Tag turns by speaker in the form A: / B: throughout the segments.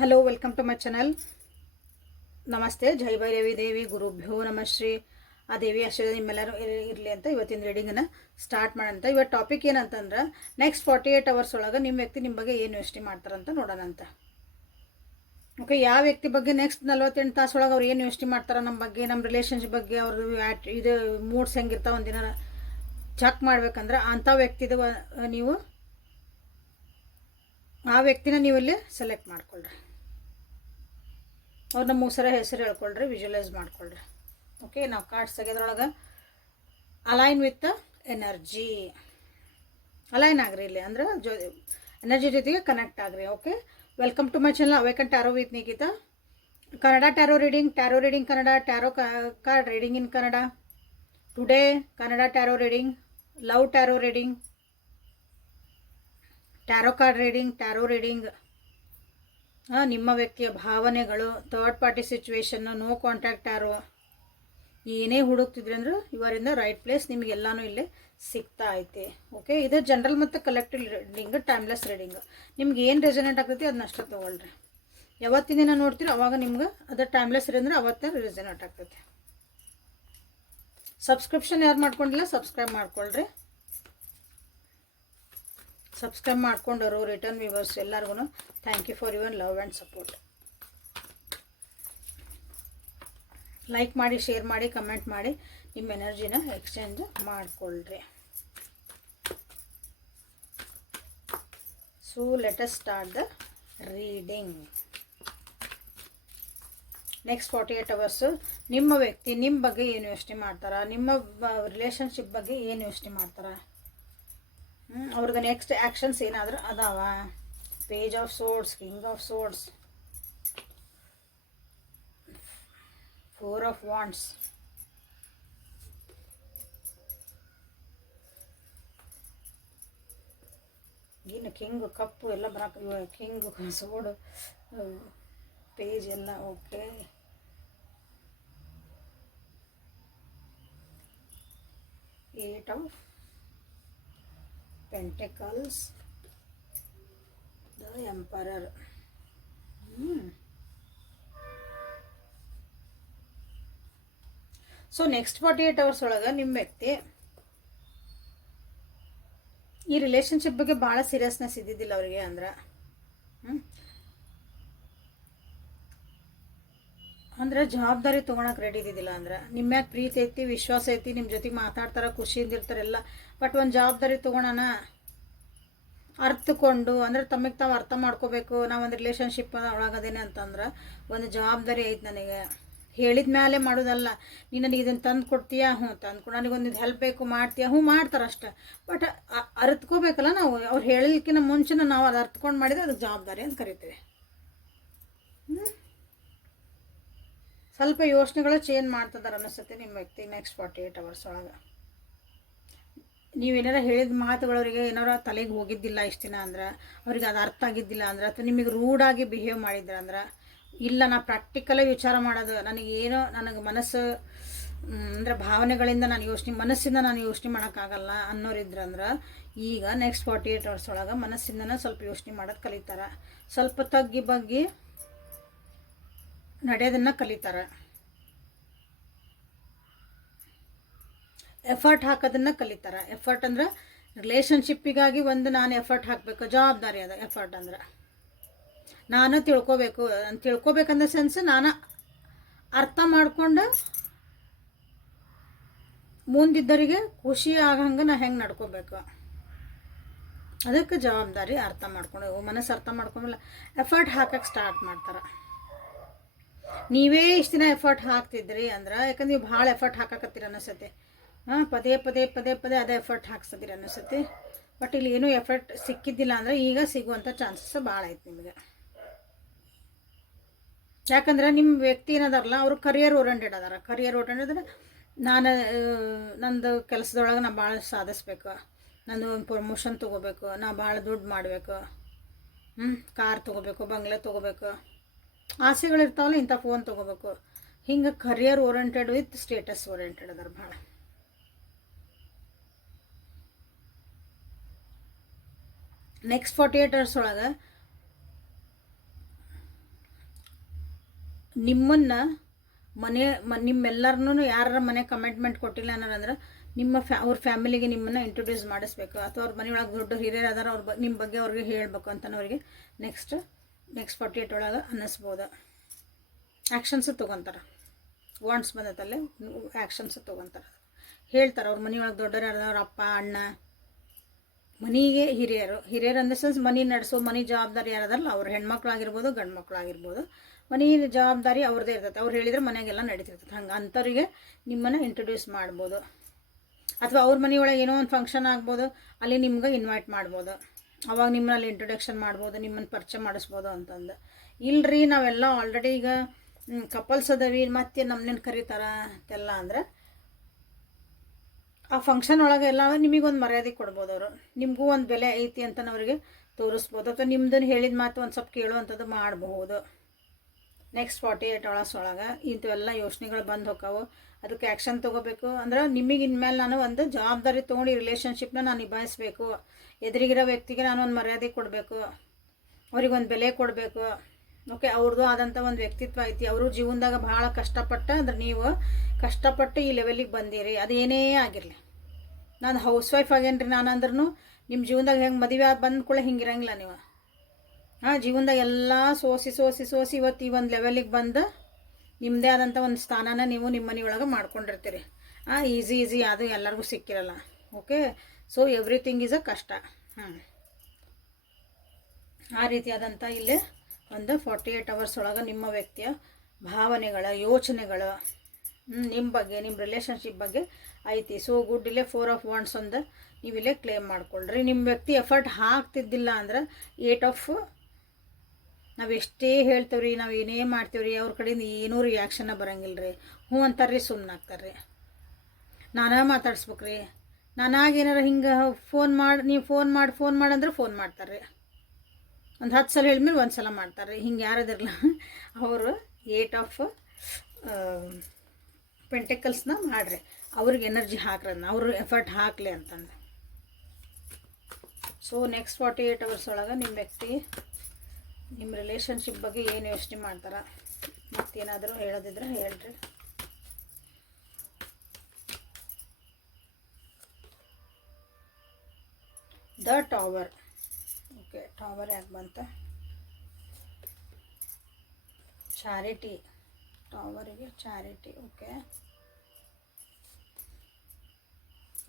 A: Hello welcome to my channel ನಮಸ್ತೆ, ಜೈ ಭೈರವಿ ದೇವಿ, ಗುರುಭ್ಯೋ ನಮಃ ಶ್ರೀ. ಆ ದೇವಿ ಆಶ್ರಯ ನಿಮ್ಮೆಲ್ಲರೂ ಇರಲಿ ಅಂತ ಇವತ್ತಿನ ರೀಡಿಂಗನ್ನು ಸ್ಟಾರ್ಟ್ ಮಾಡೋಣ ಇವತ್ತು ಟಾಪಿಕ್ ಏನಂತಂದ್ರೆ ನೆಕ್ಸ್ಟ್ ಫಾರ್ಟಿ ಏಯ್ಟ್ ಅವರ್ಸ್ ಒಳಗೆ ನಿಮ್ಮ ವ್ಯಕ್ತಿ ನಿಮ್ಮ ಬಗ್ಗೆ ಏನು ಯೋಚನೆ ಮಾಡ್ತಾರಂತ ನೋಡೋಣ ಓಕೆ ಯಾವ ವ್ಯಕ್ತಿ ಬಗ್ಗೆ ನೆಕ್ಸ್ಟ್ ನಲ್ವತ್ತೆಂಟು ತಾಸೊಳಗೆ ಅವ್ರು ಏನು ಯೋಚನೆ ಮಾಡ್ತಾರೆ ನಮ್ಮ ಬಗ್ಗೆ ನಮ್ಮ ರಿಲೇಷನ್ಶಿಪ್ ಬಗ್ಗೆ, ಅವ್ರ ಆ್ಯಟ್ ಇದು ಮೂಡ್ಸ್ ಹೆಂಗಿರ್ತಾವೆ ಒಂದಿನ ಚೆಕ್ ಮಾಡ್ಬೇಕಂದ್ರೆ ಅಂಥ ವ್ಯಕ್ತಿದ ನೀವು ಆ ವ್ಯಕ್ತಿನ ನೀವು ಇಲ್ಲಿ ಸೆಲೆಕ್ಟ್ ಮಾಡ್ಕೊಳ್ರಿ. ಅವ್ರ ನಮ್ಮ ಮೂಸರ ಹೆಸರು ಹೇಳ್ಕೊಳ್ರಿ ವಿಜುವಲೈಸ್ ಮಾಡ್ಕೊಳ್ರಿ. ಓಕೆ ನಾವು ಕಾರ್ಡ್ಸ್ ತೆಗೆದ್ರೊಳಗೆ ಅಲೈನ್ ವಿತ್ ಎನರ್ಜಿ ಅಲೈನ್ ಆಗ್ರಿ ಇಲ್ಲಿ, ಅಂದ್ರೆ ಜೊ ಎನರ್ಜಿ ಜೊತೆಗೆ connect agri okay welcome to my channel awaken tarot with Nikhita Kannada tarot reading tarot reading Kannada tarot card reading in Kannada. Today Kannada tarot reading love tarot reading tarot card reading tarot reading ನಿಮ್ಮ ವ್ಯಕ್ತಿಯ ಭಾವನೆಗಳು third party ಸಿಚುವೇಶನ್ನು no contact ಯಾರು? ಏನೇ ಹುಡುಕ್ತಿದ್ರಿ ಅಂದ್ರೆ ಇವರಿಂದ right place ನಿಮಗೆಲ್ಲಾನು ಇಲ್ಲೇ ಸಿಗ್ತಾ ಐತೆ. ಓಕೆ ಇದು ಜನರಲ್ ಮತ್ತು ಕಲೆಕ್ಟಿವ್ ರೀಡಿಂಗ್ ಟೈಮ್ಲೆಸ್ ರೀಡಿಂಗ್ ನಿಮ್ಗೆ ಏನು ರೆಸನೆಂಟ್ ಆಗ್ತೈತಿ ಅದನ್ನ ಅಷ್ಟೇ ತೊಗೊಳ್ರಿ. ಯಾವತ್ತಿನ ದಿನ ನೋಡ್ತೀರಿ ಅವಾಗ ನಿಮ್ಗೆ ಅದು ಟೈಮ್ಲೆಸ್ ಅಂದ್ರೆ ಅವತ್ತೇ ರೆಸನೆಂಟ್ ಆಗ್ತೈತಿ. ಸಬ್ಸ್ಕ್ರಿಪ್ಷನ್ ಯಾರು ಮಾಡ್ಕೊಂಡಿಲ್ಲ ಸಬ್ಸ್ಕ್ರೈಬ್ ಮಾಡ್ಕೊಳ್ರಿ. ಸಬ್ಸ್ಕ್ರೈಬ್ ಮಾಡ್ಕೊಂಡವರು ರಿಟರ್ನ್ ವ್ಯೂವರ್ಸ್ ಎಲ್ಲರಿಗೂ thank you for your love and support like ಮಾಡಿ ಶೇರ್ ಮಾಡಿ ಕಮೆಂಟ್ ಮಾಡಿ. ನಿಮ್ಮ ಎನರ್ಜಿನ exchange ಮಾಡಿಕೊಳ್ಳ್ರಿ so let's start the reading next forty eight hours ನಿಮ್ಮ ವ್ಯಕ್ತಿ, ನಿಮ್ಮ ಬಗ್ಗೆ ಏನು ಯೋಚನೆ ಮಾಡ್ತಾರೆ? ನಿಮ್ಮ ರಿಲೇಷನ್ಶಿಪ್ ಬಗ್ಗೆ ಏನು ಯೋಚನೆ ಮಾಡ್ತಾರೆ? ಅವ್ರದ್ದು ನೆಕ್ಸ್ಟ್ ಆ್ಯಕ್ಷನ್ಸ್ ಏನಾದರೂ ಅದಾವ? Page of swords king of swords four of wands ಇನ್ನು ಕಿಂಗ್ ಕಪ್ಪು ಎಲ್ಲ ಬರಕ ಕಿಂಗು ಸೋಡು ಪೇಜ್ ಎಲ್ಲ okay eight of pentacles. The emperor. So next forty eight hours ಒಳಗೆ ನಿಮ್ಮ ವ್ಯಕ್ತಿ ಈ ರಿಲೇಷನ್ಶಿಪ್ ಬಗ್ಗೆ ಭಾಳ ಸೀರಿಯಸ್ನೆಸ್ ಇದ್ದಿದ್ದಿಲ್ಲ ಅವರಿಗೆ ಅಂದ್ರೆ ಅಂದ್ರೆ ಜವಾಬ್ದಾರಿ ತೊಗೊಳಕ್ಕೆ ರೆಡಿ ಇದ್ದಿದ್ದಿಲ್ಲ ಅಂದ್ರೆ. ನಿಮ್ಮ ಮ್ಯಾಗ ಪ್ರೀತಿ ಐತಿ, ವಿಶ್ವಾಸ ಐತಿ ನಿಮ್ಮ ಜೊತೆಗೆ ಮಾತಾಡ್ತಾರೆ, ಖುಷಿಯಿಂದ ಇರ್ತಾರೆಲ್ಲ ಬಟ್ ಒಂದು ಜವಾಬ್ದಾರಿ ತೊಗೊಳೋಣ ಅರ್ಥಕೊಂಡು ಅಂದ್ರೆ ತಮಗೆ ತಾವು ಅರ್ಥ ಮಾಡ್ಕೋಬೇಕು, ನಾವು ಒಂದು ರಿಲೇಷನ್ಶಿಪ್ ಒಳಗದೇನೆ ಅಂತಂದ್ರೆ ಒಂದು ಜವಾಬ್ದಾರಿ ಐತೆ ನನಗೆ. ಹೇಳಿದ ಮೇಲೆ ಮಾಡೋದಲ್ಲ ನೀನು ನನಗೆ ಇದನ್ನು ತಂದು ಕೊಡ್ತೀಯಾ? ಹ್ಞೂ, ತಂದು ನನಗೊಂದು ಇದು ಹೆಲ್ಪ್ ಬೇಕು, ಮಾಡ್ತೀಯಾ? ಹ್ಞೂ, ಮಾಡ್ತಾರೆ ಅಷ್ಟೆ. ಬಟ್ ಅರ್ತ್ಕೋಬೇಕಲ್ಲ ನಾವು, ಅವ್ರು ಹೇಳಲಿಕ್ಕಿಂತ ಮುಂಚೆನ ನಾವು ಅದು ಅರ್ಥಕೊಂಡು ಮಾಡಿದ್ರೆ ಅದಕ್ಕೆ ಜವಾಬ್ದಾರಿ ಅಂತ ಕರಿತೀವಿ. ಹ್ಞೂ ಸ್ವಲ್ಪ ಯೋಚನೆಗಳು ಚೇಂಜ್ ಮಾಡ್ತದಾರೆ ಅನಿಸುತ್ತೆ ನಿಮ್ಮ ವ್ಯಕ್ತಿ ನೆಕ್ಸ್ಟ್ ಫಾರ್ಟಿ ಏಯ್ಟ್ ಅವರ್ಸ್ ಒಳಗೆ. ನೀವೇನಾರ ಹೇಳಿದ ಮಾತುಗಳವರಿಗೆ ಏನಾರ ತಲೆಗೆ ಹೋಗಿದ್ದಿಲ್ಲ ಇಷ್ಟು ದಿನ ಅಂದ್ರೆ, ಅವ್ರಿಗೆ ಅದು ಅರ್ಥ ಆಗಿದ್ದಿಲ್ಲ ಅಂದ್ರೆ, ಅಥವಾ ನಿಮಗೆ ರೂಡಾಗಿ ಬಿಹೇವ್ ಮಾಡಿದ್ರೆ ಅಂದ್ರೆ, ಇಲ್ಲ ನಾ ಪ್ರಾಕ್ಟಿಕಲಾಗಿ ವಿಚಾರ ಮಾಡೋದು, ನನಗೆ ಏನೋ ನನಗೆ ಮನಸ್ಸು ಅಂದರೆ ಭಾವನೆಗಳಿಂದ ನಾನು ಯೋಚನೆ, ಮನಸ್ಸಿಂದ ನಾನು ಯೋಚನೆ ಮಾಡೋಕ್ಕಾಗಲ್ಲ ಅನ್ನೋರಿದ್ರಂದ್ರೆ ಈಗ ನೆಕ್ಸ್ಟ್ ಫಾರ್ಟಿ ಏಯ್ಟ್ ಅವರ್ಸ್ ಒಳಗೆ ಮನಸ್ಸಿಂದನೇ ಸ್ವಲ್ಪ ಯೋಚನೆ ಮಾಡೋದು ಕಲಿತಾರೆ. ಸ್ವಲ್ಪ ತಗ್ಗಿ ಬಗ್ಗಿ ನಡೆಯೋದನ್ನು ಕಲಿತಾರೆ. ಎಫರ್ಟ್ ಹಾಕೋದನ್ನು ಕಲಿತಾರೆ. ಎಫರ್ಟ್ ಅಂದ್ರೆ ರಿಲೇಷನ್ಶಿಪ್ಪಿಗಾಗಿ ಒಂದು ನಾನು ಎಫರ್ಟ್ ಹಾಕಬೇಕು, ಜವಾಬ್ದಾರಿ ಅದ ಎಫರ್ಟ್ ಅಂದ್ರೆ. ನಾನು ತಿಳ್ಕೊಬೇಕು ತಿಳ್ಕೊಬೇಕಂದ ಸೆನ್ಸ್ ನಾನು ಅರ್ಥ ಮಾಡ್ಕೊಂಡು ಮುಂದಿದ್ದರಿಗೆ ಖುಷಿ ಆಗಂಗೆ ನಾ ಹೆಂಗೆ ನಡ್ಕೋಬೇಕು? ಅದಕ್ಕೆ ಜವಾಬ್ದಾರಿ ಅರ್ಥ ಮಾಡ್ಕೊಂಡು, ಮನಸ್ಸು ಅರ್ಥ ಮಾಡ್ಕೊಂಬಿಲ್ಲ ಎಫರ್ಟ್ ಹಾಕಕ್ಕೆ ಸ್ಟಾರ್ಟ್ ಮಾಡ್ತಾರೆ. ನೀವೇ ಇಷ್ಟು ದಿನ ಎಫರ್ಟ್ ಹಾಕ್ತಿದ್ರಿ ಅಂದ್ರೆ, ಯಾಕಂದ್ರೆ ನೀವು ಭಾಳ ಎಫರ್ಟ್ ಹಾಕಾಕತ್ತೀರ ಅನಿಸುತ್ತೆ ಹಾಂ, ಪದೇ ಪದೇ ಪದೇ ಪದೇ ಅದೇ ಎಫರ್ಟ್ ಹಾಕ್ಸದಿರ ಅನಿಸುತ್ತೆ ಬಟ್ ಇಲ್ಲಿ ಏನೂ ಎಫರ್ಟ್ ಸಿಕ್ಕಿದ್ದಿಲ್ಲ ಅಂದರೆ ಈಗ ಸಿಗುವಂಥ ಚಾನ್ಸಸ್ ಭಾಳ ಐತೆ ನಿಮಗೆ. ಯಾಕಂದ್ರೆ ನಿಮ್ಮ ವ್ಯಕ್ತಿ ಏನದಾರಲ್ಲ, ಅವರು ಕರಿಯರ್ ಓರಿಯೆಂಟೆಡ್ ಅದಾರ. ಕರಿಯರ್ ಓರಿಯೆಂಟೆಡ್ ಅಂದ್ರೆ ನಾನು ನಂದು ಕೆಲಸದೊಳಗೆ ನಾನು ಭಾಳ ಸಾಧಿಸ್ಬೇಕು. ನಂದು ಒಂದು ಪ್ರಮೋಷನ್ ತೊಗೋಬೇಕು, ನಾ ಭಾಳ ದುಡ್ಡು ಮಾಡಬೇಕು. ಹ್ಞೂ ಕಾರ್ ತೊಗೋಬೇಕು, ಬಂಗ್ಲೆ ತೊಗೋಬೇಕು. ಆಸೆಗಳಿರ್ತಾವಲ್ಲ ಇಂಥ ಫೋನ್ ತೊಗೋಬೇಕು. ಹಿಂಗೆ career oriented with status oriented ಅದಾರ ಭಾಳ. ನೆಕ್ಸ್ಟ್ ಫಾರ್ಟಿ ಏಟ್ ಅವರ್ಸ್ ಒಳಗೆ ನಿಮ್ಮನ್ನು ಮನೆ ನಿಮ್ಮೆಲ್ಲರನ್ನೂ ಯಾರ ಮನೆ ಕಮಿಟ್ಮೆಂಟ್ ಕೊಟ್ಟಿಲ್ಲ ಅನ್ನೋದಂದ್ರೆ ನಿಮ್ಮ ಫ್ಯಾ ಅವ್ರ ಫ್ಯಾಮಿಲಿಗೆ ನಿಮ್ಮನ್ನು ಇಂಟ್ರೊಡ್ಯೂಸ್ ಮಾಡಿಸ್ಬೇಕು. ಅಥವಾ ಅವ್ರ ಮನೆಯೊಳಗೆ ದೊಡ್ಡ ಹಿರಿಯರು ಅದಾರ, ಅವ್ರ ಬ ನಿಮ್ಮ ಬಗ್ಗೆ ಅವ್ರಿಗೆ ಹೇಳಬೇಕು ಅಂತ ಅವರಿಗೆ ನೆಕ್ಸ್ಟ್ ನೆಕ್ಸ್ಟ್ ಫಾರ್ಟಿ ಏಟ್ ಒಳಗೆ ಅನ್ನಿಸ್ಬೋದು. ಆ್ಯಕ್ಷನ್ಸು ತೊಗೊತಾರೆ. ವಾಂಟ್ಸ್ ಬಂದತ್ತಲ್ಲೇ ಆ್ಯಕ್ಷನ್ಸು ತೊಗೊತಾರೆ. ಹೇಳ್ತಾರೆ ಅವ್ರ ಮನೆಯೊಳಗೆ ದೊಡ್ಡವರು ಅವ್ರ ಅಪ್ಪ, ಅಣ್ಣ. ಮನೆಗೆ ಹಿರಿಯರು. ಹಿರಿಯರು ಅಂದ ಸೆನ್ಸ್ ಮನೆ ನಡೆಸೋ, ಮನೆ ಜವಾಬ್ದಾರಿ ಯಾರದಲ್ಲ, ಅವ್ರ ಹೆಣ್ಮಕ್ಳಾಗಿರ್ಬೋದು ಗಂಡು ಮಕ್ಕಳಾಗಿರ್ಬೋದು ಮನೆ ಜವಾಬ್ದಾರಿ ಅವ್ರದ್ದೇ ಇರ್ತೈತೆ. ಅವ್ರು ಹೇಳಿದ್ರೆ ಮನೆಗೆಲ್ಲ ನಡೀತಿರ್ತೈತೆ. ಹಂಗೆ ಅಂಥವ್ರಿಗೆ ನಿಮ್ಮನ್ನು ಇಂಟ್ರೊಡ್ಯೂಸ್ ಮಾಡ್ಬೋದು. ಅಥವಾ ಅವ್ರ ಮನೆಯೊಳಗೆ ಏನೋ ಒಂದು ಫಂಕ್ಷನ್ ಆಗ್ಬೋದು, ಅಲ್ಲಿ ನಿಮ್ಗೆ ಇನ್ವೈಟ್ ಮಾಡ್ಬೋದು. ಅವಾಗ ನಿಮ್ಮಲ್ಲಿ ಇಂಟ್ರೊಡಕ್ಷನ್ ಮಾಡ್ಬೋದು, ನಿಮ್ಮನ್ನು ಪರಿಚಯ ಮಾಡಿಸ್ಬೋದು ಅಂತಂದು. ಇಲ್ರಿ, ನಾವೆಲ್ಲ ಆಲ್ರೆಡಿ ಈಗ ಕಪಲ್ಸ್ ಅದವಿ, ಮತ್ತೆ ನಮ್ಮನ್ನ ಕರೀತಾರ ಅಂತೆಲ್ಲ ಅಂದ್ರೆ, ಆ ಫಂಕ್ಷನ್ ಒಳಗೆ ಎಲ್ಲ ನಿಮಗೊಂದು ಮರ್ಯಾದೆ ಕೊಡ್ಬೋದು ಅವರು. ನಿಮಗೂ ಒಂದು ಬೆಲೆ ಐತಿ ಅಂತ ಅವರಿಗೆ ತೋರಿಸ್ಬೋದು. ಅಥವಾ ನಿಮ್ದನ್ನು ಹೇಳಿದ ಮಾತು ಒಂದು ಸ್ವಲ್ಪ ಕೇಳುವಂಥದ್ದು ಮಾಡಬಹುದು. ನೆಕ್ಸ್ಟ್ ಫಾರ್ಟಿ ಏಟ್ ಅವರ್ಸ್ ಒಳಗೆ ಇಂಥವೆಲ್ಲ ಯೋಚನೆಗಳು ಬಂದು ಹೋಗವು ಅದಕ್ಕೆ ಆ್ಯಕ್ಷನ್ ತೊಗೋಬೇಕು. ಅಂದ್ರೆ ನಿಮಗೆ ಇನ್ಮೇಲೆ ನಾನು ಒಂದು ಜವಾಬ್ದಾರಿ ತೊಗೊಂಡು ರಿಲೇಷನ್ಶಿಪ್ನ ನಾನು ನಿಭಾಯಿಸ್ಬೇಕು. ಎದುರಿಗಿರೋ ವ್ಯಕ್ತಿಗೆ ನಾನು ಒಂದು ಮರ್ಯಾದೆ ಕೊಡಬೇಕು, ಅವ್ರಿಗೊಂದು ಬೆಲೆ ಕೊಡಬೇಕು. ಓಕೆ ಅವ್ರದ್ದು ಆದಂಥ ಒಂದು ವ್ಯಕ್ತಿತ್ವ ಐತಿ. ಅವರು ಜೀವನದಾಗ ಭಾಳ ಕಷ್ಟಪಟ್ಟ, ಅಂದ್ರೆ ನೀವು ಕಷ್ಟಪಟ್ಟು ಈ ಲೆವೆಲಿಗೆ ಬಂದಿರಿ. ಅದೇನೇ ಆಗಿರಲಿ. ನಾನು ಹೌಸ್ ವೈಫ್ ಆಗೇನ್ರಿ ನಾನು ಅಂದ್ರೂ ನಿಮ್ಮ ಜೀವನದಾಗ ಹೆಂಗೆ ಮದುವೆ ಬಂದ ಕೂಡ ಹಿಂಗಿರಂಗಿಲ್ಲ ನೀವು. ಹಾಂ, ಜೀವನದಾಗ ಎಲ್ಲ ಸೋಸಿ ಸೋಸಿ ಸೋಸಿ ಇವತ್ತು ಈ ಒಂದು ಲೆವೆಲಿಗೆ ಬಂದು ನಿಮ್ಮದೇ ಆದಂಥ ಒಂದು ಸ್ಥಾನನ ನೀವು ನಿಮ್ಮ ಮನೆಯೊಳಗೆ ಮಾಡ್ಕೊಂಡಿರ್ತೀರಿ. ಹಾಂ ಈಸಿ ಈಸಿ ಅದು ಎಲ್ಲರಿಗೂ ಸಿಕ್ಕಿರಲ್ಲ. Okay so everything is a ಕಷ್ಟ. ಹಾಂ ಆ ರೀತಿಯಾದಂಥ ಇಲ್ಲೇ ಒಂದು ಫಾರ್ಟಿ ಏಯ್ಟ್ ಅವರ್ಸ್ ಒಳಗೆ ನಿಮ್ಮ ವ್ಯಕ್ತಿಯ ಭಾವನೆಗಳ, ಯೋಚನೆಗಳ ನಿಮ್ಮ ಬಗ್ಗೆ ನಿಮ್ಮ ರಿಲೇಷನ್ಶಿಪ್ ಬಗ್ಗೆ ಐತಿ. ಸೊ ಗುಡ್ ಇಲ್ಲೇ ಫೋರ್ ಆಫ್ ವಾಂಡ್ಸ್ ಒಂದು ನೀವಿಲ್ಲೇ ಕ್ಲೇಮ್ ಮಾಡ್ಕೊಳ್ರಿ. ನಿಮ್ಮ ವ್ಯಕ್ತಿ ಎಫರ್ಟ್ ಹಾಕ್ತಿದ್ದಿಲ್ಲ ಅಂದ್ರೆ ಏಟ್ ಆಫ್ ನಾವು ಎಷ್ಟೇ ಹೇಳ್ತೇವ್ರಿ, ನಾವು ಏನೇ ಮಾಡ್ತೀವ್ರಿ, ಅವ್ರ ಕಡೆಯಿಂದ ಏನೂ ರಿಯಾಕ್ಷನ್ನ ಬರಂಗಿಲ್ಲ ರೀ ಹ್ಞೂ ಅಂತಾರ್ರಿ ಸುಮ್ಮನೆ ಆಗ್ತಾರೆ ನಾನೇ ಮಾತಾಡ್ಸ್ಬೇಕ್ರಿ. ನಾನಾಗೇನಾರ ಹಿಂಗೆ ಫೋನ್ ಮಾಡಿ, ನೀವು ಫೋನ್ ಮಾಡಿ ಫೋನ್ ಮಾಡಂದ್ರೆ ಫೋನ್ ಮಾಡ್ತಾರೆ ಒಂದು ಹತ್ತು ಸಲ ಹೇಳಿದ್ಮೇಲೆ ಒಂದು ಸಲ ಮಾಡ್ತಾರೆ ಹಿಂಗೆ ಯಾರದಿರಲ್ಲ ಅವರು ಏಟ್ ಆಫ್ ಪೆಂಟೆಕಲ್ಸ್ನ ಮಾಡ್ರಿ. ಅವ್ರಿಗೆ ಎನರ್ಜಿ ಹಾಕ್ರನ್ನ ಅವರು ಎಫರ್ಟ್ ಹಾಕಲಿ ಅಂತಂದು. So next forty eight hours ಒಳಗೆ ನಿಮ್ಮ ವ್ಯಕ್ತಿ ನಿಮ್ಮ ರಿಲೇಷನ್ಶಿಪ್ ಬಗ್ಗೆ ಏನು ಯೋಚನೆ ಮಾಡ್ತಾರೆ? ಮತ್ತೇನಾದರೂ ಹೇಳೋದಿದ್ರೆ ಹೇಳ್ರಿ. The tower. ಓಕೆ, ಟವರ್ ಯಾಕೆ ಬಂತ? ಚಾರಿಟಿ. ಟವರಿಗೆ ಚಾರಿಟಿ, ಓಕೆ.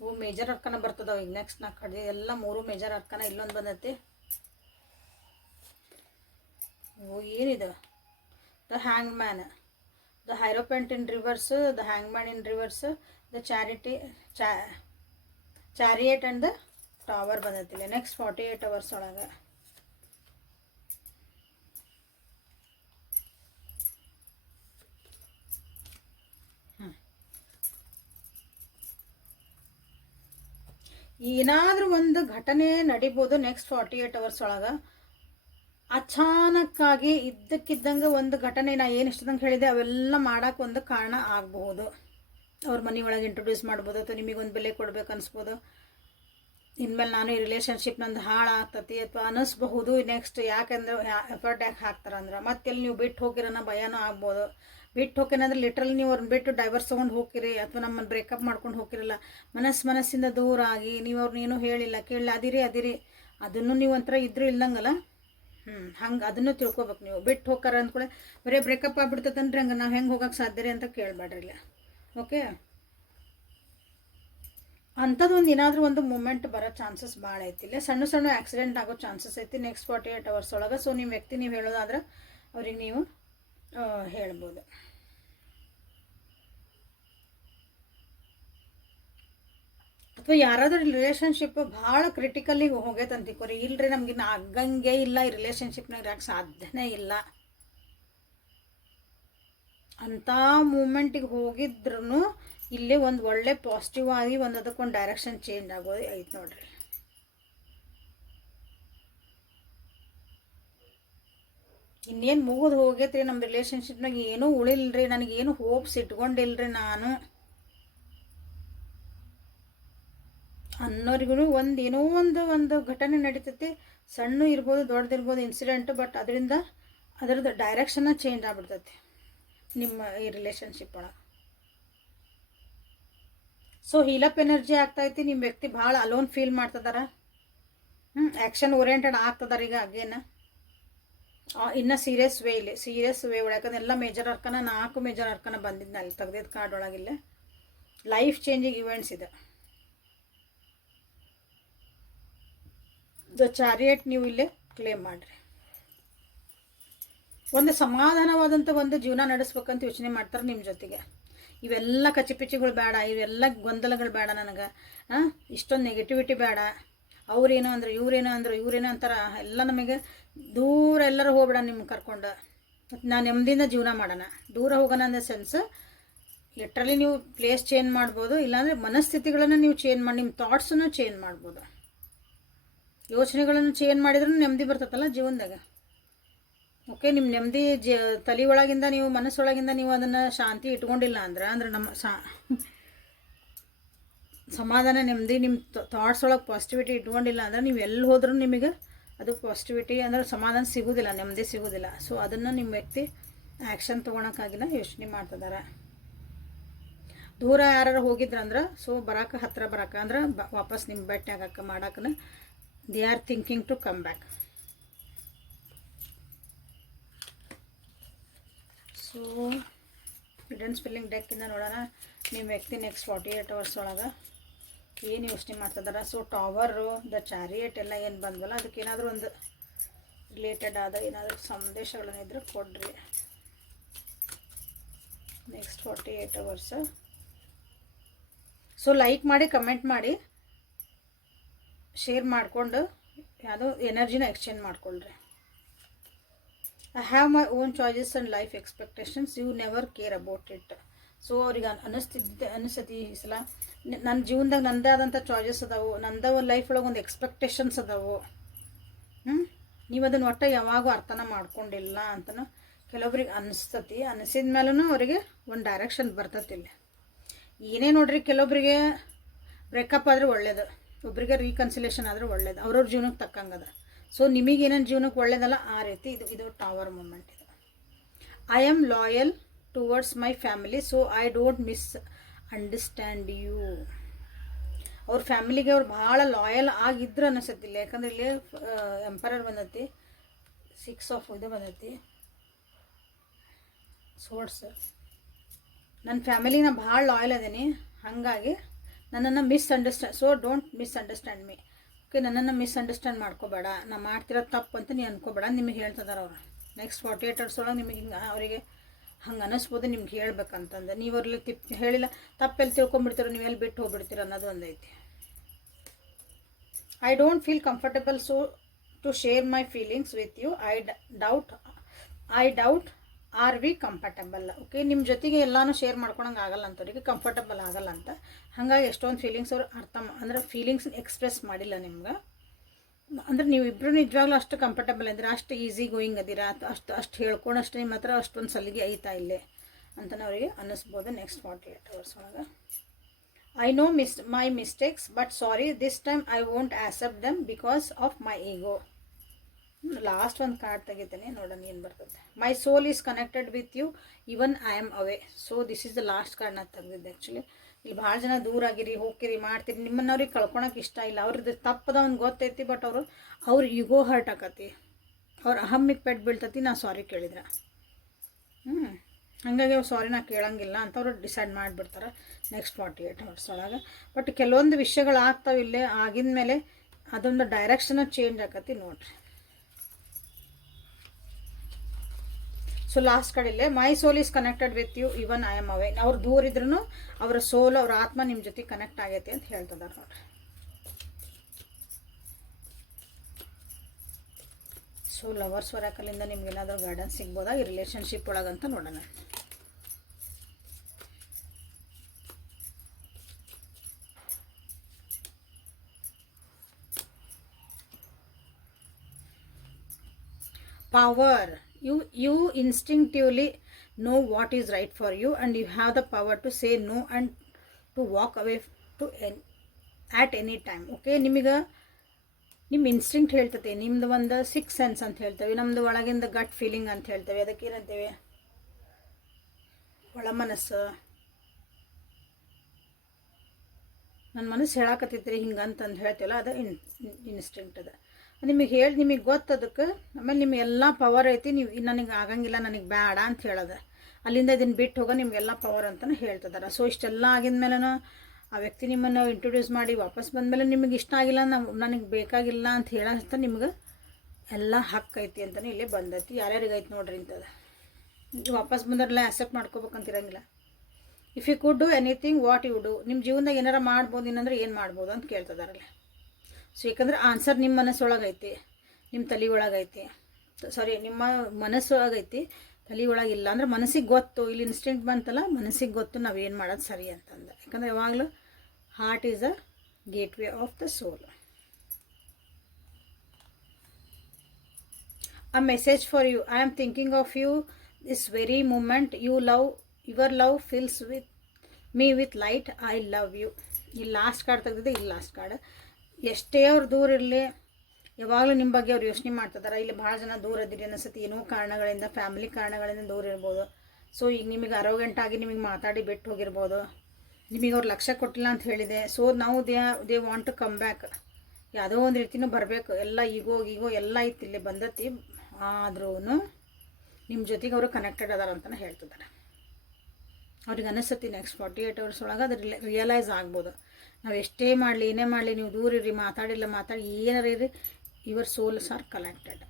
A: ಓ, ಮೇಜರ್ ಅರ್ಕನ ಬರ್ತದವ ಈಗ ನೆಕ್ಸ್ಟ್ ನಾ ಕಡೆ ಎಲ್ಲ ಮೂರು ಮೇಜರ್ ಅರ್ಕನ ಇಲ್ಲೊಂದು ಬಂದೈತಿ. ಓ, ಏನಿದೆ? The hangman the hierophant in reverse, the hangman in reverse, the charity chariot and the tower ಬಂದೈತಿಲ್ಲ next forty eight hours ಒಳಗೆ ಏನಾದರೂ ಒಂದು ಘಟನೆ ನಡಿಬೋದು ನೆಕ್ಸ್ಟ್ ಫಾರ್ಟಿ ಏಯ್ಟ್ ಅವರ್ಸ್ ಒಳಗೆ. ಅಚಾನಕ್ಕಾಗಿ ಇದ್ದಕ್ಕಿದ್ದಂಗೆ ಒಂದು ಘಟನೆ, ನಾ ಏನು ಇಷ್ಟದಂಗೆ ಹೇಳಿದೆ, ಅವೆಲ್ಲ ಮಾಡೋಕೆ ಒಂದು ಕಾರಣ ಆಗಬಹುದು. ಅವ್ರ ಮನೆಯೊಳಗೆ ಇಂಟ್ರೊಡ್ಯೂಸ್ ಮಾಡ್ಬೋದು, ಅಥವಾ ನಿಮಗೊಂದು ಬೆಲೆ ಕೊಡ್ಬೇಕು ಅನಿಸ್ಬೋದು. ಇನ್ಮೇಲೆ ನಾನು ಈ ರಿಲೇಷನ್ಶಿಪ್ ನಂದು ಹಾಳಾಗ್ತತಿ ಅಥವಾ ಅನ್ನಿಸ್ಬಹುದು ನೆಕ್ಸ್ಟ್ ಯಾಕೆಂದ್ರೆ ಎಫರ್ಟ್ ಯಾಕೆ ಹಾಕ್ತಾರಂದ್ರೆ ಮತ್ತೆಲ್ಲಿ ನೀವು ಬಿಟ್ಟು ಹೋಗಿರೋನ ಭಯನೂ ಆಗ್ಬೋದು. ಬಿಟ್ಟು ಹೋಗ್ಯನಂದ್ರೆ ಲಿಟ್ರಲ್ ನೀವು ಅವ್ರನ್ನ ಬಿಟ್ಟು ಡೈವರ್ಸ್ ತೊಗೊಂಡು ಹೋಗಿರಿ ಅಥವಾ ನಮ್ಮನ್ನು ಬ್ರೇಕಪ್ ಮಾಡ್ಕೊಂಡು ಹೋಗಿರಲ್ಲ ಮನಸ್ಸು ಮನಸ್ಸಿಂದ ದೂರ ಆಗಿ ನೀವು ಅವ್ರನ್ನ ಏನೂ ಹೇಳಿಲ್ಲ ಕೇಳಿಲ್ಲ ಅದಿರಿ ಅದಿರಿ. ಅದನ್ನು ನೀವು ಒಂಥರ ಇದ್ರೂ ಇಲ್ದಂಗಲ್ಲ? ಹ್ಞೂ ಹಂಗೆ ಅದನ್ನು ತಿಳ್ಕೊಬೇಕು ನೀವು. ಬಿಟ್ಟು ಹೋಗಾರ ಅಂದ್ಕೊಳ್ಳಿ ಬರೀ ಬ್ರೇಕಪ್ ಆಗ್ಬಿಡ್ತದಂದ್ರೆ ಹಂಗೆ, ನಾವು ಹೆಂಗೆ ಹೋಗೋಕೆ ಸಾಧ್ಯ ರೀ ಅಂತ ಕೇಳಬೇಡ್ರಿ ಇಲ್ಲ. ಓಕೆ ಅಂಥದ್ದು ಒಂದು ಏನಾದರೂ ಒಂದು ಮೂಮೆಂಟ್ ಬರೋ ಚಾನ್ಸಸ್ ಭಾಳ ಐತಿ. ಇಲ್ಲ ಸಣ್ಣ ಸಣ್ಣ ಆಕ್ಸಿಡೆಂಟ್ ಆಗೋ ಚಾನ್ಸಸ್ ಐತಿ ನೆಕ್ಸ್ಟ್ ಫಾರ್ಟಿ ಏಯ್ಟ್ ಅವರ್ಸ್ ಒಳಗೆ. ಸೊ ನಿಮ್ಮ ವ್ಯಕ್ತಿ ನೀವು ಹೇಳೋದಾದ್ರೆ ಅವ್ರಿಗೆ ನೀವು ಹೇಳ್ಬೋದು. ಅಥವಾ ಯಾರಾದ್ರೂ ರಿಲೇಷನ್ಶಿಪ್ ಭಾಳ ಕ್ರಿಟಿಕಲ್ಲಿ ಹೋಗೈತೆ ಅಂತಿಕೋರಿ ಇಲ್ರಿ, ನಮ್ಗೆ ಆಗಂಗೆ ಇಲ್ಲ, ಈ ರಿಲೇಷನ್ಶಿಪ್ನಾಗ ಇರೋಕ್ಕೆ ಸಾಧ್ಯನೇ ಇಲ್ಲ. ಅಂಥ ಮೂಮೆಂಟಿಗೆ ಹೋಗಿದ್ರು ಇಲ್ಲೇ ಒಂದು ಒಳ್ಳೆ ಪಾಸಿಟಿವ್ ಆಗಿ ಒಂದು ಅದಕ್ಕೊಂದು ಡೈರೆಕ್ಷನ್ ಚೇಂಜ್ ಆಗೋದು ಐತೆ ನೋಡ್ರಿ. ಇನ್ನೇನು ಮುಗಿದು ಹೋಗೈತ್ರಿ ನಮ್ಮ ರಿಲೇಷನ್ಶಿಪ್ನಾಗ ಏನೂ ಉಳಿಲ್ರಿ ನನಗೇನು ಹೋಪ್ಸ್ ಇಟ್ಕೊಂಡಿಲ್ರಿ ನಾನು. ಅನ್ನೋರಿಗೂ ಒಂದು ಏನೋ ಒಂದು ಒಂದು ಘಟನೆ ನಡೀತೈತಿ. ಸಣ್ಣ ಇರ್ಬೋದು ದೊಡ್ಡದಿರ್ಬೋದು ಇನ್ಸಿಡೆಂಟ್ ಬಟ್ ಅದರಿಂದ ಅದರದ್ದು ಡೈರೆಕ್ಷನ್ನ ಚೇಂಜ್ ಆಗ್ಬಿಡ್ತೈತಿ ನಿಮ್ಮ ಈ ರಿಲೇಷನ್ಶಿಪ್ ಒಳಗೆ. ಸೊ ಹೀಲಪ್ ಎನರ್ಜಿ ಆಗ್ತೈತಿ ನಿಮ್ಮ ವ್ಯಕ್ತಿ ಭಾಳ ಅಲೋನ್ ಫೀಲ್ ಮಾಡ್ತದಾರ. ಹ್ಞೂ ಆ್ಯಕ್ಷನ್ ಓರಿಯೆಂಟೆಡ್ ಆಗ್ತದಾರ ಈಗ ಅಗೇನ ಇನ್ನು ಸೀರಿಯಸ್ ವೇ ಇಲ್ಲಿ ಸೀರಿಯಸ್ ವೇ ಒಳಗೆ ಎಲ್ಲ ಮೇಜರ್ ಅರ್ಕನ ನಾಲ್ಕು ಮೇಜರ್ ಅರ್ಕನ ನಾ ಅಲ್ಲಿ ತೆಗ್ದಿದ್ದ ಕಾರ್ಡ್ ಒಳಗಿಲ್ಲ ಲೈಫ್ ಚೇಂಜಿಂಗ್ ಇವೆಂಟ್ಸ್ ಇದೆ. ದ ಚಾರಿಯೇಟ್ ನೀವು ಇಲ್ಲೇ ಕ್ಲೇಮ್ ಮಾಡಿರಿ. ಒಂದು ಸಮಾಧಾನವಾದಂಥ ಒಂದು ಜೀವನ ನಡೆಸ್ಬೇಕಂತ ಯೋಚನೆ ಮಾಡ್ತಾರೆ ನಿಮ್ಮ ಜೊತೆಗೆ. ಇವೆಲ್ಲ ಕಚಿಪಿಚಿಗಳು ಬೇಡ, ಇವೆಲ್ಲ ಗೊಂದಲಗಳು ಬೇಡ ನನಗೆ. ಹಾಂ ಇಷ್ಟೊಂದು ನೆಗೆಟಿವಿಟಿ ಬೇಡ. ಅವ್ರೇನೋ ಅಂದ್ರೆ, ಇವ್ರೇನೋ ಅಂದ್ರೆ, ಇವ್ರೇನೋ ಅಂತಾರ, ಎಲ್ಲ ನಮಗೆ ದೂರ ಎಲ್ಲರೂ ಹೋಗ್ಬೇಡ ನಿಮ್ಗೆ ಕರ್ಕೊಂಡು. ನಾನು ನೆಮ್ಮದಿಯಿಂದ ಜೀವನ ಮಾಡೋಣ. ದೂರ ಹೋಗೋಣ ಅಂದ ಸೆನ್ಸ್ ಲಿಟ್ರಲಿ ನೀವು ಪ್ಲೇಸ್ ಚೇಂಜ್ ಮಾಡ್ಬೋದು, ಇಲ್ಲಾಂದರೆ ಮನಸ್ಥಿತಿಗಳನ್ನು ನೀವು ಚೇಂಜ್ ಮಾಡಿ, ನಿಮ್ಮ ಥಾಟ್ಸನ್ನು ಚೇಂಜ್ ಮಾಡ್ಬೋದು. ಯೋಚನೆಗಳನ್ನು ಚೇಂಜ್ ಮಾಡಿದ್ರೂ ನೆಮ್ಮದಿ ಬರ್ತೈತಲ್ಲ ಜೀವನದಾಗ. ಓಕೆ ನಿಮ್ಮ ನೆಮ್ಮದಿ ಜ, ತಲೆ ಒಳಗಿಂದ ನೀವು ಮನಸ್ಸೊಳಗಿಂದ ನೀವು ಅದನ್ನು ಶಾಂತಿ ಇಟ್ಕೊಂಡಿಲ್ಲ ಅಂದ್ರೆ ಅಂದ್ರೆ ನಮ್ಮ ಶಾ, ಸಮಾಧಾನ, ನೆಮ್ಮದಿ ನಿಮ್ಮ ಥಾಟ್ಸ್ ಒಳಗೆ ಪಾಸಿಟಿವಿಟಿ ಇಟ್ಕೊಂಡಿಲ್ಲ ಅಂದ್ರೆ ನೀವು ಎಲ್ಲಿ ಹೋದ್ರೂ ನಿಮಗೆ ಅದು ಪಾಸಿಟಿವಿಟಿ ಅಂದ್ರೆ ಸಮಾಧಾನ ಸಿಗೋದಿಲ್ಲ, ನೆಮ್ಮದಿ ಸಿಗೋದಿಲ್ಲ. ಸೊ ಅದನ್ನು ನಿಮ್ಮ ವ್ಯಕ್ತಿ ಆ್ಯಕ್ಷನ್ ತೊಗೊಳಕ್ಕಾಗಿನ ಯೋಚನೆ ಮಾಡ್ತಿದ್ದಾರೆ ದೂರ ಯಾರು ಹೋಗಿದ್ರಂದ್ರೆ ಸೊ ಬರಾಕ ಹತ್ತಿರ ಬರಾಕ ಅಂದ್ರೆ ಬ, ವಾಪಸ್ ನಿಮ್ಮ ಭೇಟಿ ಆಗಕ್ಕೆ ಮಾಡಕ್ಕೆ they are thinking to come back so return spelling ಡೆಕ್ಕಿಂದ ನೋಡೋಣ. ನಿಮ್ಮ ವ್ಯಕ್ತಿ ನೆಕ್ಸ್ಟ್ ಫಾರ್ಟಿ ಏಯ್ಟ್ ಅವರ್ಸ್ ಒಳಗೆ ಏನು ಯೋಚನೆ ಮಾಡ್ತಿದಾರ ಸೊ ಟವರು ದ ಚಾರಿಯೇಟ್ ಎಲ್ಲ ಏನು ಬಂದ್ವಲ್ಲ, ಅದಕ್ಕೆ ಏನಾದರೂ ಒಂದು ರಿಲೇಟೆಡ್ ಆದ ಏನಾದರೂ ಸಂದೇಶಗಳನ್ನಿದ್ರೆ ಕೊಡ್ರಿ. Next forty eight hours so like ಮಾಡಿ ಕಮೆಂಟ್ ಮಾಡಿ ಶೇರ್ ಮಾಡಿಕೊಂಡು, ಯಾವುದೋ ಎನರ್ಜಿನ ಎಕ್ಸ್ಚೇಂಜ್ ಮಾಡ್ಕೊಳ್ರಿ. I have my own choices and life expectations you never care about it so ಅವ್ರಿಗೆ ಅನಿಸ್ತಿದ್ದೆ ಅನಿಸತಿ ಈ ಸಲ. ನನ್ನ ಜೀವನದಾಗ ನಂದೇ ಆದಂಥ ಚಾಯ್ಸಸ್ ಅದಾವು. ನಂದೇ ಒಂದು ಲೈಫ್ ಒಳಗೆ ಒಂದು ಎಕ್ಸ್ಪೆಕ್ಟೇಷನ್ಸ್ ಅದಾವು. ಹ್ಞೂ ನೀವು ಅದನ್ನು ಒಟ್ಟು ಯಾವಾಗೂ ಅರ್ಥನ ಮಾಡ್ಕೊಂಡಿಲ್ಲ ಅಂತನೂ ಕೆಲವೊಬ್ರಿಗೆ ಅನಿಸ್ತತಿ ಅನಿಸಿದ ಮೇಲೂ ಅವರಿಗೆ ಒಂದು ಡೈರೆಕ್ಷನ್ ಬರ್ತತಿಲ್ಲ ಏನೇ ನೋಡ್ರಿ ಕೆಲವೊಬ್ರಿಗೆ ಬ್ರೇಕಪ್ ಆದರೆ ಒಳ್ಳೇದು. ಒಬ್ರಿಗೆ ರೀಕನ್ಸಿಲೇಷನ್ ಆದರೆ ಒಳ್ಳೇದು. ಅವ್ರವ್ರ ಜೀವನಕ್ಕೆ ತಕ್ಕಂಗದ. ಸೊ ನಿಮಗೆ ಏನೇನು ಜೀವನಕ್ಕೆ ಒಳ್ಳೇದಲ್ಲ, ಆ ರೀತಿ ಇದು ಇದು ಟವರ್ ಮೂಮೆಂಟ್ ಇದು. I am loyal towards my family so I don't misunderstand you ಅವ್ರ ಫ್ಯಾಮಿಲಿಗೆ ಅವ್ರು ಭಾಳ ಲಾಯಲ್ ಆಗಿದ್ರು ಅನ್ನಿಸತ್ತಿಲ್ಲ ಯಾಕಂದ್ರೆ ಇಲ್ಲಿ ಎಂಪರರ್ ಬಂದೈತಿ. ಸಿಕ್ಸ್ ಆಫ್ ಇದು ಬಂದೈತಿ. ಸೋರ್ಸ್ ನನ್ನ ಫ್ಯಾಮಿಲಿನ ಭಾಳ ಲಾಯಲ್ ಅದೀನಿ. ಹಾಗಾಗಿ ನನ್ನನ್ನು misunderstand so don't misunderstand me okay ನನ್ನನ್ನು ಮಿಸ್ಅಂಡರ್ಸ್ಟ್ಯಾಂಡ್ ಮಾಡ್ಕೋಬೇಡ. ನಾ ಮಾಡ್ತಿರೋದು ತಪ್ಪು ಅಂತ ನೀನು ಅನ್ಕೋಬೇಡ. ನಿಮಗೆ ಹೇಳ್ತಿದಾರೆ ಅವ್ರು. ನೆಕ್ಸ್ಟ್ ಫಾರ್ಟಿ ಏಟ್ ಅವರ್ಸ್ ಒಳಗೆ ನಿಮಗೆ ಹಿಂಗೆ, ಅವರಿಗೆ ಹಂಗೆ ಅನ್ನಿಸ್ಬೋದು ನಿಮ್ಗೆ ಹೇಳ್ಬೇಕಂತಂದು. ನೀವು ಅವ್ರಲ್ಲಿ ತಿಪ್, ಹೇಳಿಲ್ಲ, ತಪ್ಪೆಲ್ಲಿ ತಿಳ್ಕೊಂಬಿಡ್ತೀರೋ ನೀವು ಎಲ್ಲಿ ಬಿಟ್ಟು ಹೋಗ್ಬಿಡ್ತೀರ ಅನ್ನೋದು ಒಂದೈತಿ. I don't feel comfortable so to share my feelings with you I doubt I doubt are we comfortable okay ನಿಮ್ಮ ಜೊತೆಗೆ ಎಲ್ಲನೂ ಶೇರ್ ಮಾಡ್ಕೊಳಂಗೆ ಆಗಲ್ಲ ಅಂತವ್ರಿಗೆ ಕಂಫರ್ಟಬಲ್ ಆಗಲ್ಲ ಅಂತ. ಹಾಗಾಗಿ ಎಷ್ಟೊಂದು ಫೀಲಿಂಗ್ಸ್ ಅವ್ರು ಅರ್ಥ, ಅಂದರೆ ಫೀಲಿಂಗ್ಸ್ ಎಕ್ಸ್ಪ್ರೆಸ್ ಮಾಡಿಲ್ಲ ನಿಮ್ಗೆ. ಅಂದ್ರೆ ನೀವು ಇಬ್ಬರು ನಿಜವಾಗ್ಲೂ ಅಷ್ಟು ಕಂಫರ್ಟಬಲ್ ಇದ್ದೀರಾ? ಅಷ್ಟು ಈಸಿ ಗೋಯಿಂಗ್ ಅದೀರಾ ಅಷ್ಟು ಅಷ್ಟು ಹೇಳ್ಕೊಂಡು ಅಷ್ಟು ನಿಮ್ಮ ಹತ್ರ ಅಷ್ಟೊಂದು ಸಲಿಗೆ ಐತಾ ಇಲ್ಲೇ? ಅಂತಲೇ ಅವರಿಗೆ ಅನ್ನಿಸ್ಬೋದು ನೆಕ್ಸ್ಟ್ ಫಾರ್ಟಿ ಏಟ್ ಅವರ್ಸ್ ಒಳಗೆ. I know miss my mistakes but sorry this time I won't accept them because of my ego last ಒಂದು ಕಾರ್ಡ್ ತೆಗಿತೇನೆ, ನೋಡೋಣ ಏನು ಬರ್ತದೆ. My soul is connected with you even I am away so this is the last card ನಾನು ತೆಗೆದಿದ್ದೆ actually ಇಲ್ಲಿ ಭಾಳ ಜನ ದೂರ ಆಗಿರಿ ಹೋಗಿರಿ ಮಾಡ್ತೀರಿ ನಿಮ್ಮನ್ನ ಅವ್ರಿಗೆ ಕಳ್ಕೊಳಕ್ಕೆ ಇಷ್ಟ ಇಲ್ಲ. ಅವ್ರದ್ದು ತಪ್ಪದ ಒಂದು ಗೊತ್ತೈತಿ ಬಟ್ ಅವರು, ಅವ್ರ ಈಗೋ ಹರ್ಟ್ ಆಕತಿ. ಅವ್ರ ಅಹಮ್ಮಿಗೆ ಪೆಟ್ಟು ಬೀಳ್ತತಿ, ನಾ ಸಾರಿ ಕೇಳಿದ್ರೆ. ಹ್ಞೂ ಹಾಗಾಗಿ ಅವ್ರು ಸಾರಿ ನಾ ಕೇಳಂಗಿಲ್ಲ ಅಂತ ಅವರು ಡಿಸೈಡ್ ಮಾಡಿಬಿಡ್ತಾರೆ ನೆಕ್ಸ್ಟ್ ಫಾರ್ಟಿ ಏಯ್ಟ್ ಅವರ್ಸ್ ಒಳಗೆ. ಬಟ್ ಕೆಲವೊಂದು ವಿಷಯಗಳು ಆಗ್ತಾವೆ ಇಲ್ಲೇ ಆಗಿದ ಮೇಲೆ ಅದೊಂದು ಡೈರೆಕ್ಷನ್ ಚೇಂಜ್ ಆಕತಿ ನೋಡ್ರಿ. So last ಕಡೆಯಲ್ಲೇ my soul is connected with you even I am away ಅವ್ರು ದೂರ ಇದ್ರೂ ಅವರ ಸೋಲ್ ಅವ್ರ ಆತ್ಮ ನಿಮ್ಮ ಜೊತೆ ಕನೆಕ್ಟ್ ಆಗೈತೆ ಅಂತ ಹೇಳ್ತದಾರೆ ನೋಡ್ರಿ ಸೊ ಲವರ್ಸ್ ವರಾಕಲಿಂದ ನಿಮ್ಗೆ ಏನಾದರೂ ಗೈಡೆನ್ಸ್ ಸಿಗ್ಬೋದಾ? ಈ ರಿಲೇಷನ್ಶಿಪ್ ಒಳಗಂತ ನೋಡೋಣ. Power. You you instinctively know what is right for you and you have the power to say no and to walk away to and at any time okay ನಿಮಗೆ ನಿಮ್ಮ instinct ಹೇಳ್ತತೆ ನಿಮ್ದು ಒಂದು six sense ಅಂತ ಹೇಳ್ತೇವೆ ನಮ್ಮದು ಒಳಗಿಂದ gut feeling ಅಂತ ಹೇಳ್ತೇವೆ, ಅದಕ್ಕೆ ಏನಂತೇವೆ? ಒಳ ಮನಸ್ಸು. ನನ್ನ ಮನಸ್ಸು ಹೇಳಾಕತ್ತೈತ್ರಿ ಹಿಂಗೆ ಅಂತಂದು ಹೇಳ್ತೀವಲ್ಲ, ಅದು ಇನ್ ಇನ್ಸ್ಟಿಂಕ್ಟ್ ಅದ. ನಿಮಗೆ ಹೇಳಿ, ನಿಮಗೆ ಗೊತ್ತದಕ್ಕೆ ಆಮೇಲೆ ನಿಮ್ಗೆ ಎಲ್ಲ ಪವರ್ ಐತಿ, ನೀವು ನನಗೆ ಆಗಂಗಿಲ್ಲ, ನನಗೆ ಬೇಡ ಅಂತ ಹೇಳೋದು. ಅಲ್ಲಿಂದ ಇದನ್ನು ಬಿಟ್ಟು ಹೋಗೋ ನಿಮಗೆಲ್ಲ ಪವರ್ ಅಂತಲೂ ಹೇಳ್ತಿದ್ದಾರೆ ಸೊ ಇಷ್ಟೆಲ್ಲ ಆಗಿದ ಆ ವ್ಯಕ್ತಿ ನಿಮ್ಮನ್ನು ಇಂಟ್ರೊಡ್ಯೂಸ್ ಮಾಡಿ ವಾಪಸ್ ಬಂದಮೇಲೆ ನಿಮಗೆ ಇಷ್ಟ ಆಗಿಲ್ಲ ನಾವು ನನಗೆ ಬೇಕಾಗಿಲ್ಲ ಅಂತ ಹೇಳೋಂಥ ನಿಮ್ಗೆ ಎಲ್ಲ ಹಕ್ಕೈತಿ ಅಂತಲೇ ಇಲ್ಲೇ ಬಂದೈತಿ. ಯಾರ್ಯಾರಿಗೆ ಐತಿ ನೋಡ್ರಿ ಇಂಥದ್ದು ವಾಪಸ್ ಬಂದರೆಲ್ಲ accept ಮಾಡ್ಕೋಬೇಕಂತಿರಂಗಿಲ್ಲ if you could do anything what you do ನಿಮ್ಮ ಜೀವನದಾಗ ಏನಾರ ಮಾಡ್ಬೋದು ಏನಂದ್ರೆ ಏನು ಮಾಡ್ಬೋದು ಅಂತ ಕೇಳ್ತಿದಾರಲ್ಲ. ಸೊ ಯಾಕಂದ್ರೆ ಆನ್ಸರ್ ನಿಮ್ಮ ಮನಸ್ಸೊಳಗೈತಿ ನಿಮ್ಮ ತಲೆ ಒಳಗೈತಿ. ಸಾರಿ ನಿಮ್ಮ ಮನಸ್ಸೊಳಗೈತಿ, ತಲೆ ಒಳಗಿಲ್ಲ ಅಂದ್ರೆ ಮನಸ್ಸಿಗೆ ಗೊತ್ತು. ಇಲ್ಲಿ ಇನ್ಸ್ಟೆಂಟ್ ಬಂತಲ್ಲ, ಮನಸ್ಸಿಗೆ ಗೊತ್ತು ನಾವು ಏನು ಮಾಡೋದು ಸರಿ ಅಂತಂದು ಯಾಕಂದ್ರೆ ಯಾವಾಗಲೂ heart is a gate way of the soul a message for you I am thinking of you this very moment you love your love feels with me with light I love you ಈ last card ತೆಗೆದಿದೆ ಇಲ್ಲಿ last card ಎಷ್ಟೇ ಅವ್ರು ದೂರ ಇರಲಿ, ಯಾವಾಗಲೂ ನಿಮ್ಮ ಬಗ್ಗೆ ಅವ್ರು ಯೋಚನೆ ಮಾಡ್ತಿದ್ದಾರೆ ಇಲ್ಲಿ ಭಾಳ ಜನ ದೂರ ಇದ್ದೀರಿ ಅನಿಸುತ್ತೆ ಏನೋ ಕಾರಣಗಳಿಂದ ಫ್ಯಾಮಿಲಿ ಕಾರಣಗಳಿಂದ ದೂರ ಇರ್ಬೋದು. ಸೊ ಈಗ ನಿಮಗೆ ಅರೋಗೆಂಟ್ ಆಗಿ ನಿಮಗೆ ಮಾತಾಡಿ ಬಿಟ್ಟು ಹೋಗಿರ್ಬೋದು. ನಿಮಗೆ ಅವ್ರು ಲಕ್ಷ್ಯ ಕೊಟ್ಟಿಲ್ಲ ಅಂತ ಹೇಳಿದೆ. ಸೊ ನಾವು they they want to come back ಯಾವುದೋ ಒಂದು ರೀತಿನೂ ಬರಬೇಕು. ಎಲ್ಲ ಈಗೋ ಈಗೋ ಎಲ್ಲ ಇತ್ತು ಇಲ್ಲಿ ಬಂದತಿ. ಆದ್ರೂ ನಿಮ್ಮ ಜೊತೆಗೆ ಅವರು ಕನೆಕ್ಟೆಡ್ ಅದಾರ ಅಂತಲೇ ಹೇಳ್ತಿದ್ದಾರೆ. ಅವ್ರಿಗೆ ಅನಿಸುತ್ತೆ ನೆಕ್ಸ್ಟ್ ಫಾರ್ಟಿ ಏಯ್ಟ್ ಅವರ್ಸ್ ಒಳಗೆ ಅದು ರಿಯಲೈಸ್ ಆಗ್ಬೋದು. ನಾವು ಎಷ್ಟೇ ಮಾಡಲಿ, ಏನೇ ಮಾಡಲಿ, ನೀವು ದೂರ ಇರ್ರಿ, ಮಾತಾಡಿಲ್ಲ, ಮಾತಾಡಿ, ಏನಾರ ಇರ್ರಿ ಯುವರ್ ಸೋಲ್ಸ್ ಆರ್ ಕಲೆಕ್ಟೆಡ್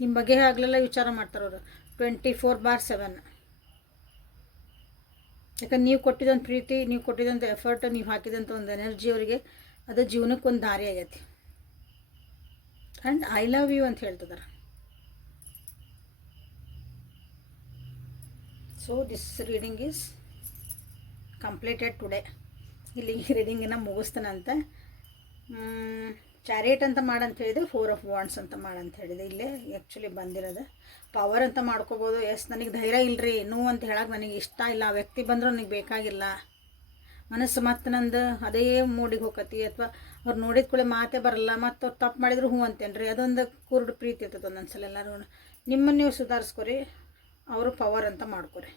A: ನಿಮ್ಮ ಬಗ್ಗೆ ಆಗಲೆಲ್ಲ ವಿಚಾರ ಮಾಡ್ತಾರೆ ಅವರು. ಟ್ವೆಂಟಿ ಫೋರ್ ಬಾರ್ ಸೆವೆನ್ ಯಾಕಂದ್ರೆ ನೀವು ಕೊಟ್ಟಿದ್ದಂಥ ಪ್ರೀತಿ, ನೀವು ಕೊಟ್ಟಿದ್ದಂಥ ಎಫರ್ಟ್ ನೀವು ಹಾಕಿದಂಥ ಒಂದು ಎನರ್ಜಿ ಅವರಿಗೆ ಅದು ಜೀವನಕ್ಕೆ ಒಂದು ದಾರಿ ಆಗೈತಿ. ಆ್ಯಂಡ್ ಐ ಲವ್ ಯು ಅಂತ ಹೇಳ್ತಿದ್ದಾರೆ so this reading is completed today ಇಲ್ಲಿ ರೀಡಿಂಗನ್ನು ಮುಗಿಸ್ತಾನಂತ ಚಾರಿಯೇಟ್ ಅಂತ. ಮಾಡಂತ ಹೇಳಿದೆ ಫೋರ್ ಆಫ್ ವಾಂಡ್ಸ್ ಅಂತ ಮಾಡಂತ ಹೇಳಿದೆ ಇಲ್ಲೇ ಆ್ಯಕ್ಚುಲಿ ಬಂದಿರೋದು. ಪವರ್ ಅಂತ ಮಾಡ್ಕೋಬೋದು. ಎಸ್, ನನಗೆ ಧೈರ್ಯ ಇಲ್ಲರಿ ನೋವು ಅಂತ ಹೇಳಕ್ಕೆ ನನಗೆ ಇಷ್ಟ ಇಲ್ಲ. ಆ ವ್ಯಕ್ತಿ ಬಂದರೂ ನನಗೆ ಬೇಕಾಗಿಲ್ಲ. ಮನಸ್ಸು ಮತ್ತೆ ನಂದು ಅದೇ ಮೂಡಿಗೆ ಹೋಗತಿ ಅಥವಾ ಅವ್ರು ನೋಡಿದ ಕೂಡಲೇ ಮಾತೇ ಬರಲ್ಲ. ಮತ್ತು ಅವ್ರು ತಪ್ಪು ಮಾಡಿದ್ರು ಹ್ಞೂ ಅಂತೇನ್ರಿ. ಅದೊಂದು ಕುರುಡು ಪ್ರೀತಿ ಇರ್ತದೆ ಒಂದೊಂದು ಸಲ ಎಲ್ಲರೂ ನಿಮ್ಮನ್ನು ನೀವು ಸುಧಾರಿಸ್ಕೊರಿ. ಅವರು ಪವರ್ ಅಂತ ಮಾಡ್ಕೊರಿ.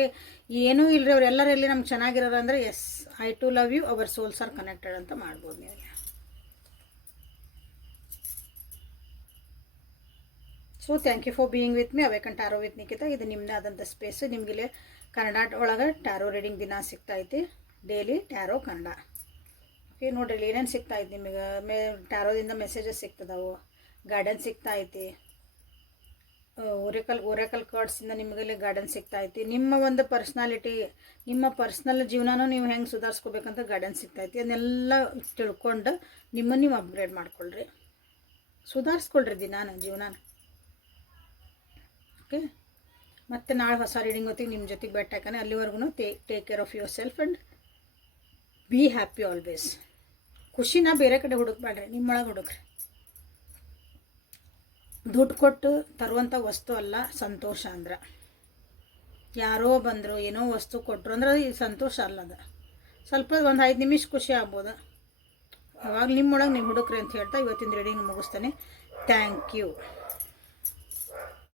A: ಓಕೆ ಏನೂ ಇಲ್ಲರಿ ಅವ್ರು ಎಲ್ಲರಲ್ಲಿ ನಮ್ಗೆ ಚೆನ್ನಾಗಿರೋದು ಅಂದರೆ yes I too love you our souls are connected ಅಂತ ಮಾಡ್ಬೋದು ನೀವು. So thank you for being with me awaken tarot with Nikhita ಇದು ನಿಮ್ಮದೇ ಆದಂಥ ಸ್ಪೇಸು ನಿಮಗಿಲ್ಲಿ ಕನ್ನಡ ಒಳಗೆ ಟ್ಯಾರೋ ರೀಡಿಂಗ್ ದಿನ ಸಿಗ್ತೈತಿ ಡೈಲಿ ಟ್ಯಾರೋ ಕನ್ನಡ. ಓಕೆ ನೋಡ್ರಿ ಏನೇನು ಸಿಗ್ತಾಯಿತ್ತು ನಿಮಗೆ? ಮೇ ಟ್ಯಾರೋದಿಂದ ಮೆಸೇಜಸ್ ಸಿಗ್ತದವು. ಗೈಡೆನ್ಸ್ ಸಿಗ್ತೈತಿ ಓರೆಕಲ್ ಒರೆಕಲ್ ಕಾರ್ಡ್ಸಿಂದ ನಿಮಗಲ್ಲಿ ಗೈಡೆನ್ಸ್ ಸಿಗ್ತೈತಿ ನಿಮ್ಮ ಒಂದು ಪರ್ಸ್ನಾಲಿಟಿ ನಿಮ್ಮ ಪರ್ಸ್ನಲ್ ಜೀವನನೂ ನೀವು ಹೆಂಗೆ ಸುಧಾರಿಸ್ಕೋಬೇಕಂತ ಗೈಡೆನ್ಸ್ ಸಿಗ್ತೈತಿ ಅದನ್ನೆಲ್ಲ ತಿಳ್ಕೊಂಡು ನಿಮ್ಮನ್ನು ನೀವು ಅಪ್ಗ್ರೇಡ್ ಮಾಡ್ಕೊಳ್ರಿ. ಸುಧಾರಿಸ್ಕೊಳ್ರಿ ದಿನಾನ, ಜೀವನಾನ. ಓಕೆ ಮತ್ತೆ ನಾಳೆ ಹೊಸ ರೀಡಿಂಗ್ ಹೊತ್ತಿಗೆ ನಿಮ್ಮ ಜೊತೆಗೆ ಬೆಟ್ಟ ಹಾಕಾನೆ ಅಲ್ಲಿವರೆಗೂ take take care of yourself and be happy always ಖುಷಿನ ಬೇರೆ ಕಡೆ ಹುಡುಕ್ಬೇಡ್ರಿ ನಿಮ್ಮೊಳಗೆ ಹುಡುಕ್ರಿ. ದುಡ್ಡು ಕೊಟ್ಟು ತರುವಂಥ ವಸ್ತು ಅಲ್ಲ, ಸಂತೋಷ ಅಂದ್ರೆ. ಯಾರೋ ಬಂದರು, ಏನೋ ವಸ್ತು ಕೊಟ್ಟರು ಅಂದ್ರೆ ಅದು ಸಂತೋಷ ಅದು. ಸ್ವಲ್ಪ ಒಂದು ಐದು ನಿಮಿಷ ಖುಷಿ ಆಗ್ಬೋದು. ಅವಾಗ ನಿಮ್ಮೊಳಗೆ ನೀವು ಹುಡುಕ್ರಿ ಅಂತ ಹೇಳ್ತಾ ಇವತ್ತಿನ ರೀಡಿಂಗ್ ಮುಗಿಸ್ತಾನೆ. Thank you